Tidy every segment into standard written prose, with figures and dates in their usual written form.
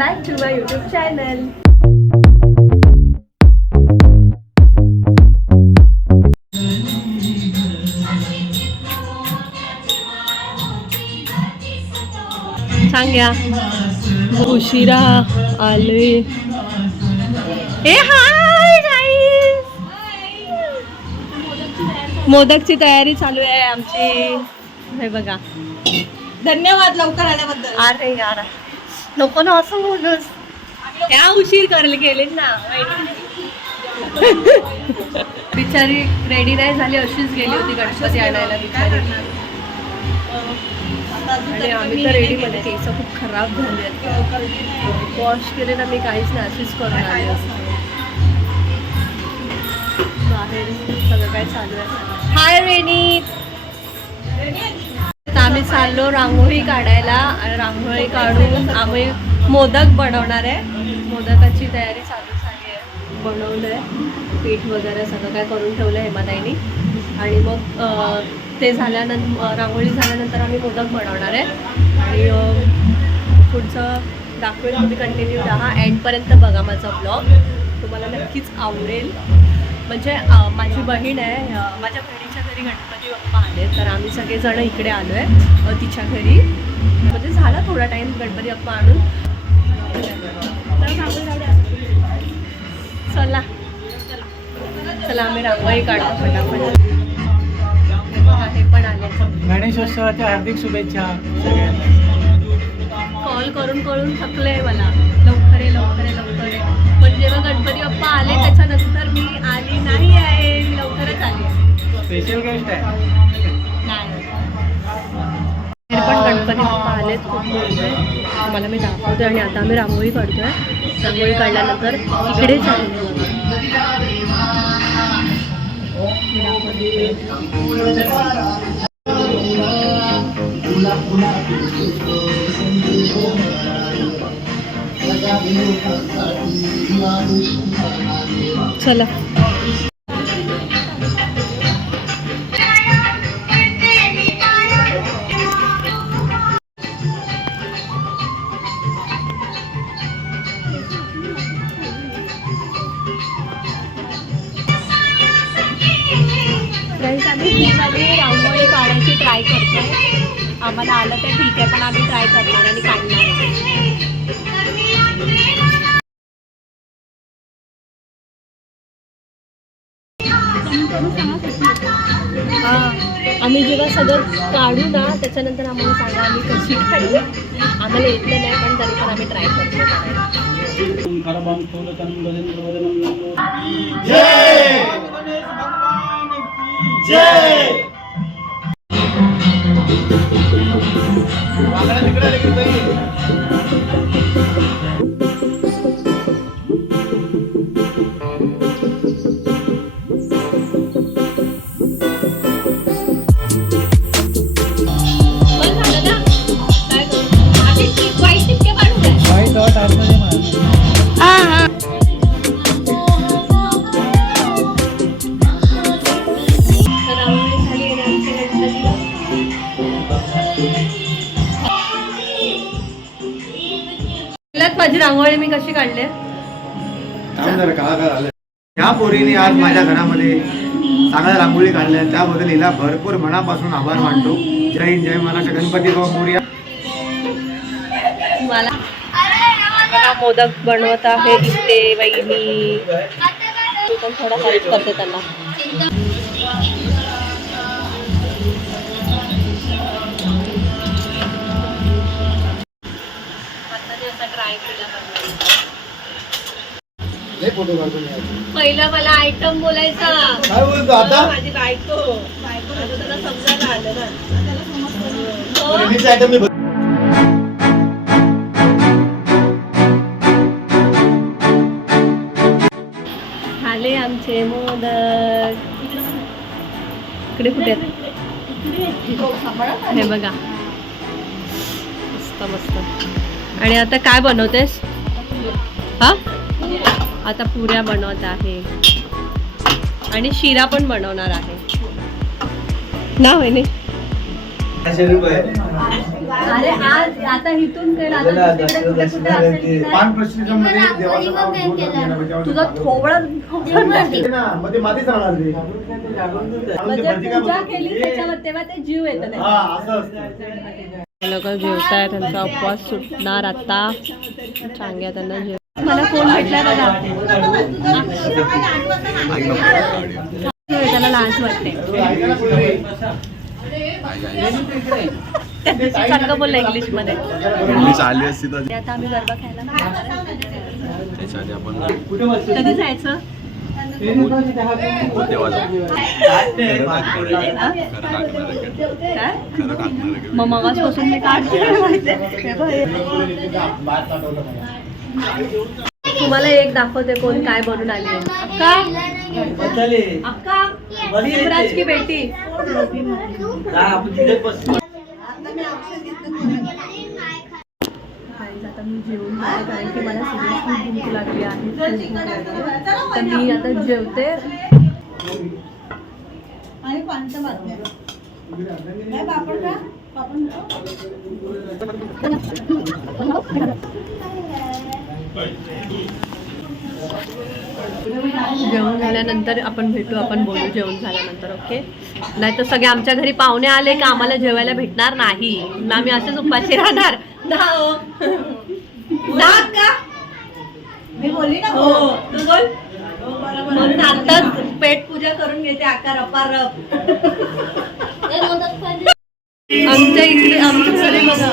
back to my YouTube channel. सांग्या उशिरा आले. ए hi guys, मोदकची तयारी चालू आहे आमची. हे बघा, धन्यवाद लवकर आल्याबद्दल. अरे यार नको ना असं बोलूस, त्या उशीर केले ना. बिचारी रेडी नाही झाली, अशीच गेली होती गणपती आणायला बिचारी. आणि आम्ही तर रेडी मध्ये, केस खूप खराब झाले आहेत, वॉश केले ना मी काहीच नाही, अशीच करून आले असते. बाहेर सगळं काय चालू आहे. हाय रेनी. आम्ही चाललो रांगोळी काढायला. रांगोळी काढून आम्ही मोदक बनवणार आहे. मोदकाची तयारी चालू झाली आहे, बनवलं आहे पीठ वगैरे सगळं काय करून ठेवलं आहे हेमाताईनी. आणि मग ते झाल्यानंतर, रांगोळी झाल्यानंतर आम्ही मोदक बनवणार आहे. आणि पुढचं दाखवेल, तुम्ही कंटिन्यू राहा, एंडपर्यंत बघा माझा ब्लॉग, तुम्हाला नक्कीच आवडेल. म्हणजे माझी बहीण आहे, माझ्या बहिणीच्या घरी गणपती बाप्पा आले, तर आम्ही सगळेजण इकडे आलो आहे तिच्या घरी. म्हणजे झाला थोडा टाईम गणपती बाप्पा आणून. चला चला आम्ही रांगोळी काढतो फटाफट. हे पण आले. गणेशोत्सवाच्या हार्दिक शुभेच्छा सगळ्यांना. कॉल करून करून थकलंय मला, लवकर ये लवकर ये लवकर ये. पण जेव्हा गणपती बाप्पा आले त्याच्यानंतर मी आली नाही आहे, मी लवकरच आली आहे. स्पेशल गेस्ट आहे. पण गणपती बाप्पा आलेत, खूप मोठे, मला मी दाखवते. आणि आता आम्ही रांगोळी काढतोय. रांगोळी काढल्यानंतर इकडे चालू चला. फ्रेंड्स, आम्ही ही वाली रांगोळी काढायची ट्राय करतो. आम्हाला आलं तर ठीक आहे, पण आम्ही ट्राय करणार आणि काढणार आहे. हां, आम्ही जेव्हा सगळं काढू ना त्याच्यानंतर आम्हाला सांगा आम्ही कशी काढू. आम्हाला येतलं नाही, पण तरी पण आम्ही ट्राय करतो. माझी रांगोळी मी कशी काढले. ह्या पोरीने आज माझ्या घरामध्ये चांगल्या रांगोळी काढल्या, त्याबद्दल हिला भरपूर मनापासून आभार मानतो. जय हिंद, जय महाराष्ट्र. गणपती बाप्पा मोरया. मला मोदक बनवत आहे इथे वहिनी. मी पण थोडा हेल्प करते त्यांना. पहिला मला आयटम बोलायचा. काय बोलतो आता? माझी बायको त्याला समजायला आलं ना. झाले आमचे मोदक. इकडे कुठे आहेत? हे बघा, मस्त मस्त. आणि आता काय बनवतेस? हा, आता पुऱ्या बनवत आहे आणि शिरा पण बनवणार आहे ना वहिनी. अरे आज आता इथून केलं आता दुसरीकडे कुठे कुठे असेल की नाही? पान प्रश्नामध्ये देवाचं नाव घेऊन जाणं म्हणजे तुझं थोबडं ना, मग ते मातीच राहणार ते. म्हणजे पूजा केली त्याच्यावर तेव्हा ते जीव येतं हा, असं असतं. लोक जेवताय त्यांचा उपवास सुटणार आता चांगल्या त्यांना जेव मला फोन भेटलाय बघा त्याला लाज वाटते सारखं बोललं इंग्लिश मध्ये आली असती तर आता आम्ही गरबा खायला त्याच्या आधी आपण कधी जायचं तेव्हा काय मग मगासपासून मी तुम्हाला एक दाखवते कोण काय बनून आली अक्का अक्का भीमराज की बेटी आता मी जेवून झाले कारण की मला सिरियसली भूक लागली आहे तर मी आता जेवते आणि पाणीचं बातम्या काय पापड का पापड जेवण झाल्यानंतर आपण भेटू आपण बोलू जेवण झाल्यानंतर ओके नाही तर सगळे आमच्या घरी पाहुणे आले का आम्हाला जेवायला भेटणार नाही ना आम्ही असेच उपाशी राहणार ना का मी बोलली ना हो तू बोल म्हणून आताच पेट पूजा करून घेते आकार अपार आमच्या इकडे आमच्या घरी बघा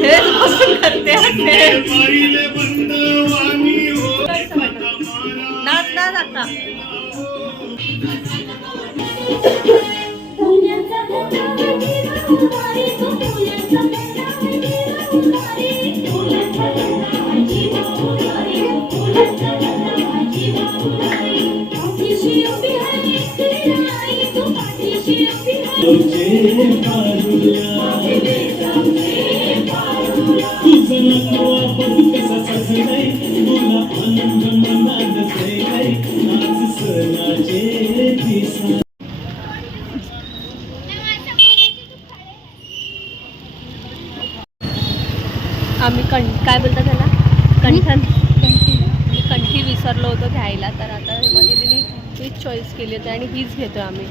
हेच बसून करते नाच नाच आता आम्ही काय बोलतात त्याला कंठन कंठी विसरलो होतो घ्यायला तर आता मध्ये तिने हीच चॉईस केली होती आणि हीच घेतो आम्ही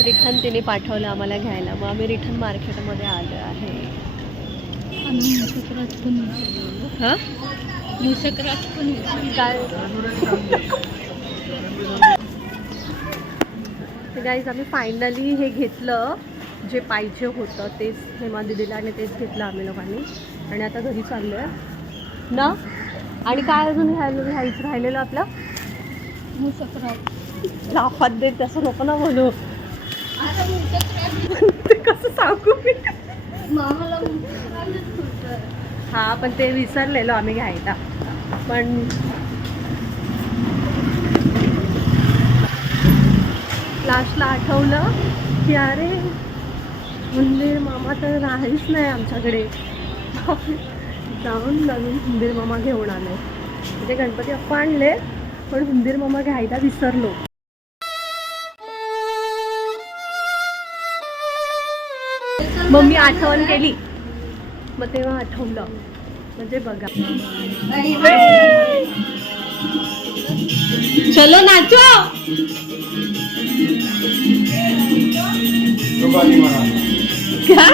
रिठन तिने पाठवलं आम्हाला घ्यायला मग आम्ही रिठन मार्केटमध्ये आलो आहे हां काय गाईज आम्ही फायनली हे घेतलं जे पाहिजे होतं तेच हेमा दिदीला आणि तेच घेतलं आम्ही लोकांनी आणि आता घरी चाललो आहे ना आणि काय अजून घ्यायचं राहिलेलं आपलं लाफात देत तसं नको ना बोलू ते कसं सांगू मी हा पण ते विसरलेलो आम्ही घ्यायला पण लास्टला आठवलं की अरे हुंदीर मामा तर राहीच नाही आमच्याकडे जाऊन नवीन हुंदीर मामा घेऊन आलो म्हणजे गणपती अप्पा आणले पण हुंदीर मामा घ्यायला विसरलो मग मी आठवण केली मग तेव्हा आठवलं म्हणजे बघा चलो नाचो क्या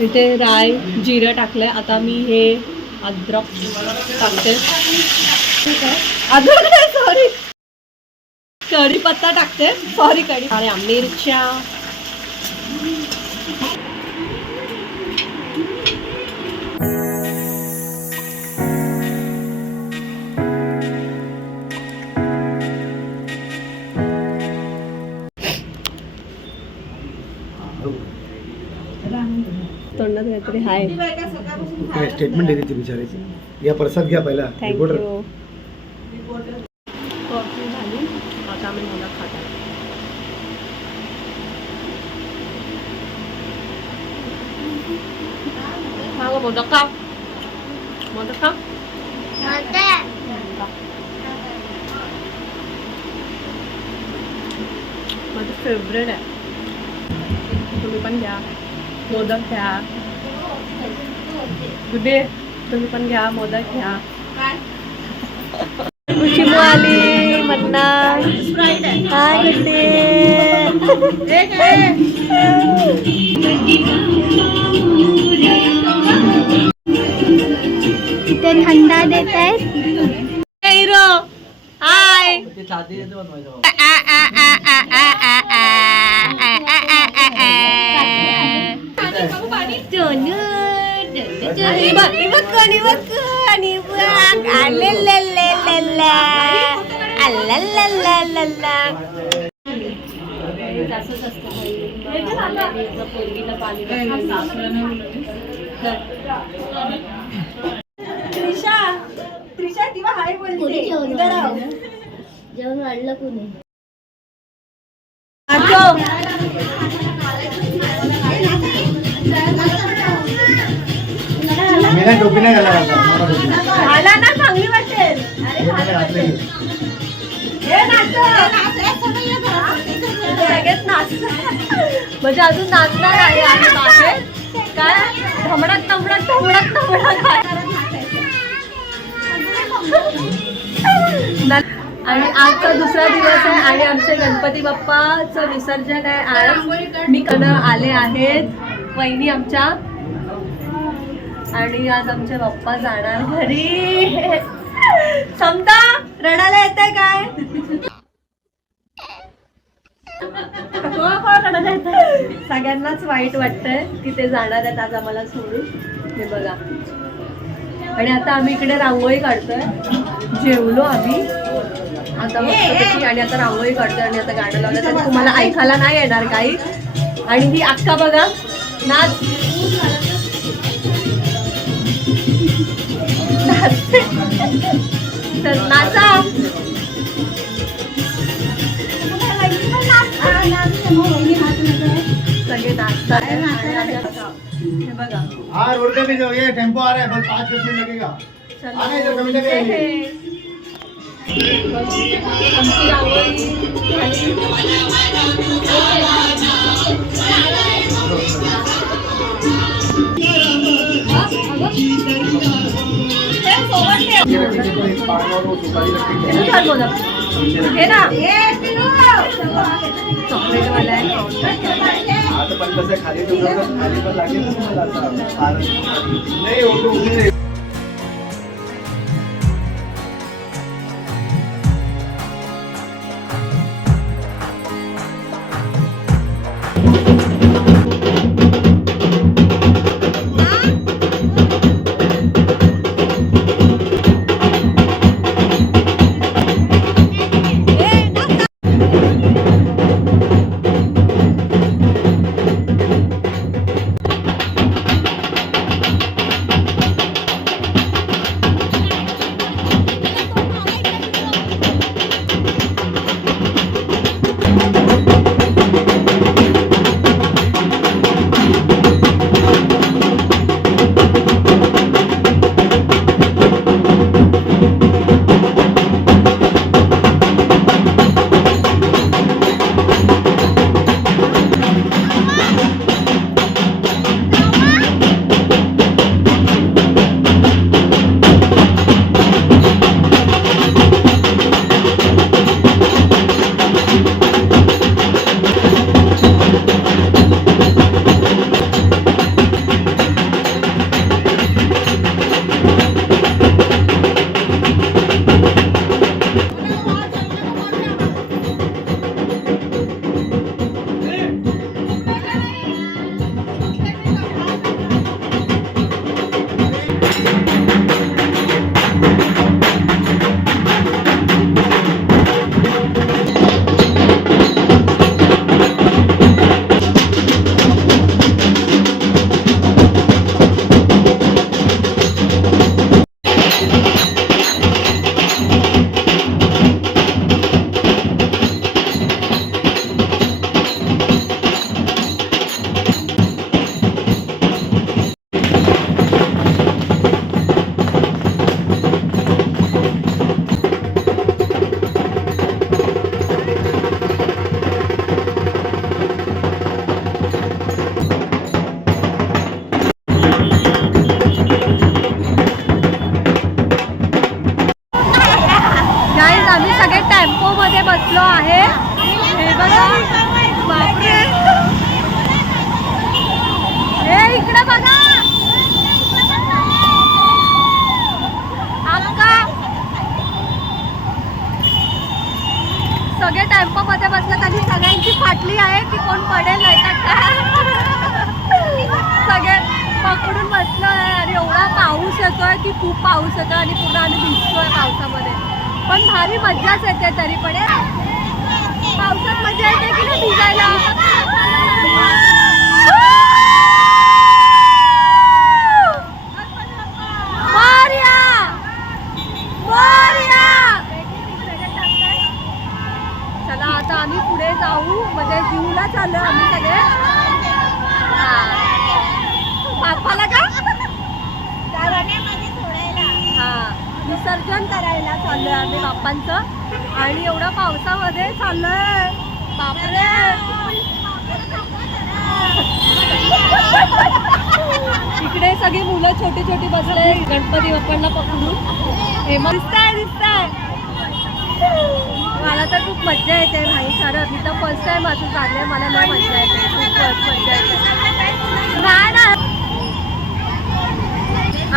इथे राय जिरं टाकलंय आता मी हे अद्रक टाकते अद्रक नाही सॉरी कढीपत्ता टाकते सॉरी अरे मिरच्या तोंडात काहीतरी हाय काय स्टेटमेंट देते ती बिचारायची या प्रसाद घ्या पहिला थँक्यू आता आम्ही मोदक खात आहे. हा गं, मोदक खा. मोदक खा. माझं फेवरेट आहे. तुम्ही पण घ्या, मोदक घ्या. गुड्डे तुम्ही पण घ्या, मोदक घ्या. चिमू आली मन्ना. हाय गुड्डे. इथे थंडा देत आहेत. हिरो हाय. त्रिशा ती हाय बोलते. जेवण वाढलं कोणी. मी नाही टोपी नाही घालणार आता. मला टोपी. घाला ना, चांगली वाटेल. टोपी नाही घातली. सगळेच नाचतात. म्हणजे अजून नाचणार आहे आम्ही बाहेर. काय धमडक धमडक धमडक धमडक आणि आजचा दुसरा दिवस आहे आणि आमचे गणपती बाप्पाचं विसर्जन आहे आज. मी आले आहेत वहिनी आमच्या आणि आज आमचे बाप्पा जाणार घरी. समता रडायला येतंय काय? सगळ्यांनाच वाईट वाटतंय की ते जाणार आहेत आज आम्हाला सोडून. हे बघा. आणि आता आम्ही इकडे रांगोळी काढतोय. जेवलो आम्ही आता मस्तपैकी आणि आता रांगोळी काढतोय आणि आता गाणं लावलं तर तुम्हाला ऐकायला नाही येणार काही. आणि ही अक्का बघा नाच तर नाचा. सगळे नाचतात. हे बघा. हाँ रोड पे भी जाओ, ये टेम्पो आ रहा है, बस 5-10 मिनट लगेगा. आने इधर कभी लगेगा. आमची रांगोळी हे ना चॉकलेट वाला आहे. आता पण कसं खाली ठेवलं खाली पण लागेल ना तुम्हाला आता. नहीं वो तो उन्हीं ने आम्ही सगळे टेम्पो मध्ये बसलो आहे. हे बघा, बापरे, हे इकडे बघा अक्का, सगळे टेम्पो मध्ये बसल्यात आणि सगळ्यांची फाटली आहे की कोण पडेल नाही तर काय. सगळे पकडून बसलो आहे आणि एवढा पाऊस येतोय की खूप पाऊस येतोय आणि पुन्हा आम्ही भिजतोय पावसामध्ये. पण भारी मज्जाच येते तरी पण. पावसात मजा येते की नाही भिजायला. चला आता आम्ही पुढे जाऊ, म्हणजे जीवला चाललो आम्ही सगळे. बाप्पाला का हा विसर्जन करायला चाललोय आम्ही बाप्पांचं. आणि एवढ्या पावसामध्ये चाललोय, बापरे. इकडे सगळी मुलं छोटी छोटी बसले गणपती बाप्पांना पकडून. हे मग दिसताय. मला तर खूप मज्जा येते भाई, खरं. मी तर फर्स्ट टाइम असं चाललंय, मला लय मज्जा येते, खूप मज्जा येते. ना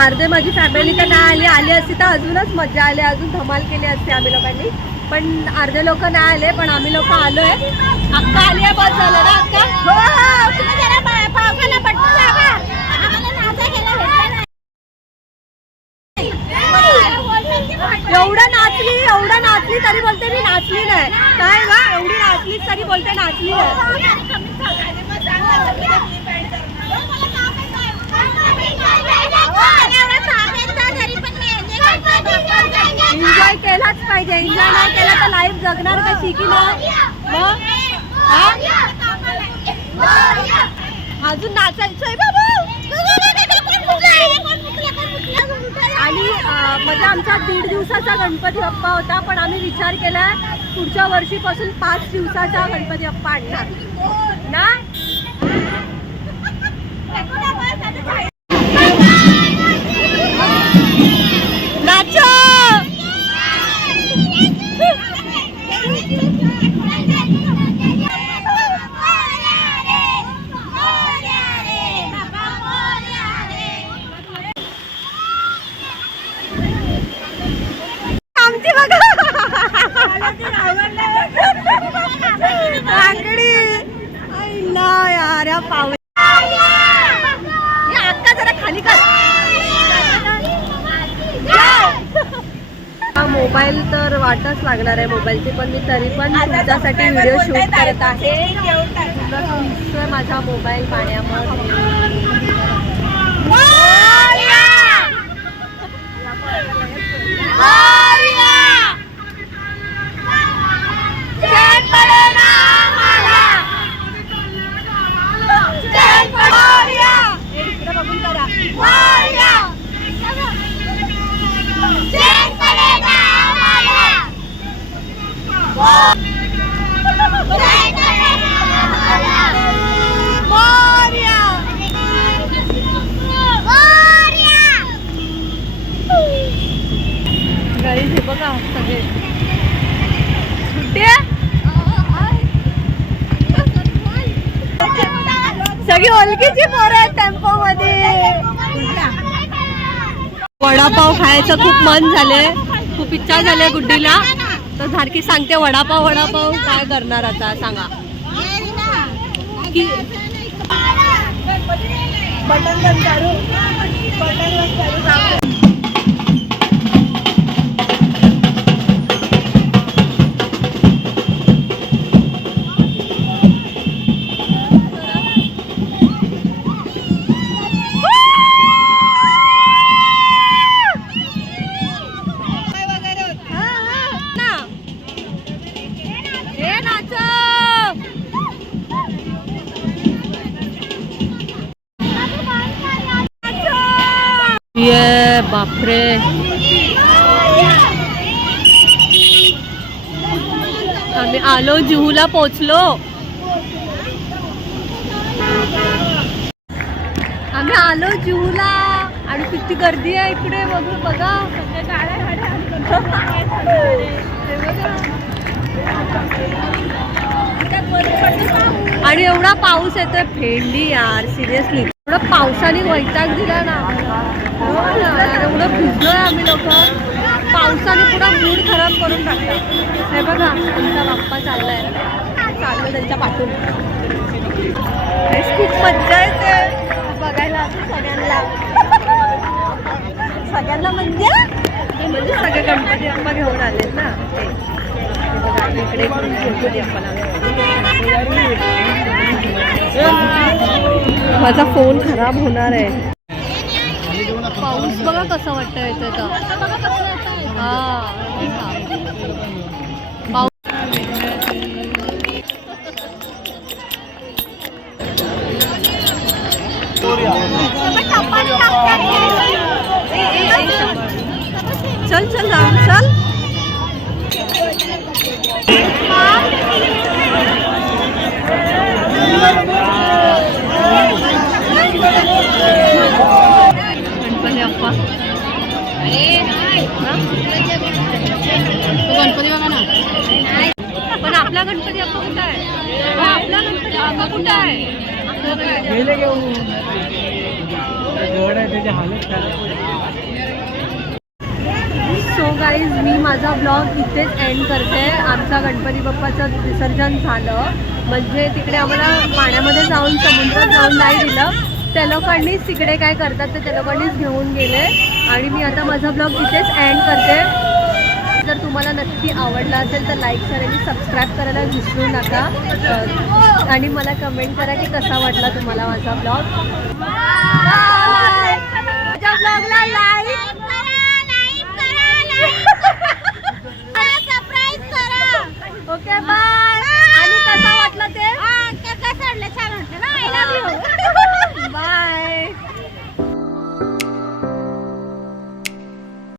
अर्धे माझी फॅमिली तर नाही आली असती तर अजूनच मज्जा आली, अजून धमाल केली असते आम्ही लोकांनी. पण अर्धे लोक नाही आले, पण आम्ही लोक आलोय. अक्का आली आहे, बस झालं ना अक्का. एवढं नाचली तरी बोलते मी नाचली नाही. काय गा, एवढी नाचली तरी बोलते नाचली नाही. एन्जॉय केलाच पाहिजे. एन्जॉय नाही केला तर लाईफ जगणार कशी की नाही. अजून नाचायचंय बाबा. आणि म्हणजे आमचा 1.5 दिवसाचा गणपती बाप्पा होता, पण आम्ही विचार केलाय पुढच्या वर्षीपासून 5 दिवसाचा गणपती बाप्पा आणणार ना. नाचो. आमची बघा आंगडी यार, या पाव अक्का जरा खाली कर. मोबाईल तर वाटच लागणार आहे मोबाईलची, पण मी तरी पण तुमच्यासाठी व्हिडिओ शूट करत आहे. माझा मोबाईल पाण्यामध्ये. बघून करा. गाडी हे बघा सगळे सुट्टे, सगळी ओळखीची पोरं आहेत टेम्पो मध्ये. वडापाव खायचं खूप मन झाले, खूप इच्छा झाली गुड्डीला. तर सारखी सांगते वडापाव वडापाव. काय करणार आता सांगा की बटन बंद करू, बटन बंद करू. ये बापरे, आम्ही आलो, जुहूला पोचलो. आम्ही आलो जुहूला आणि किती गर्दी आहे इकडे. बघू बघा, आणि एवढा पाऊस येतोय भेंडी यार सिरियसली एवढं पावसाने वैताग दिला ना हो ना, एवढं भिजलोय आम्ही लोक पावसाने पुरा मूड खराब करून टाकला हे बघा आमचा बाप्पा चाललाय त्यांच्या पाठून खूप मज्जा येते बघायला सगळ्यांना म्हणजे सगळे गणपती बाप्पा घेऊन आलेत ना ते बघा इकडे गणपती माझा फोन खराब होणार आहे पाऊस बघा कसं वाटतं येतं तर हा पाऊस चल चल राम चल गणपती बाप्पा गणपती बघा ना पण आपला गणपती बाप्पा कुठं आहे आपला गणपती बाप्पा कुठं आहे गेले घेऊन त्याची हालत खराब. सो गाईज मी माझा ब्लॉग इथेच एंड करते आमचा गणपती बाप्पाचं विसर्जन झालं म्हणजे तिकडे आम्हाला पाण्यामध्ये जाऊन समुद्रात जाऊन नाही दिलं त्या लोकांनीच तिकडे काय करतात तर त्या लोकांनीच घेऊन गेले आणि मी आता माझा ब्लॉग इथेच एंड करते जर तुम्हाला नक्की आवडला असेल तर लाईक करा आणि सबस्क्राईब करायला विसरू नका आणि मला कमेंट करा की कसा वाटला तुम्हाला माझा ब्लॉग माझ्या ब्लॉगला लाईक करा सबस्क्राईब करा ओके बाय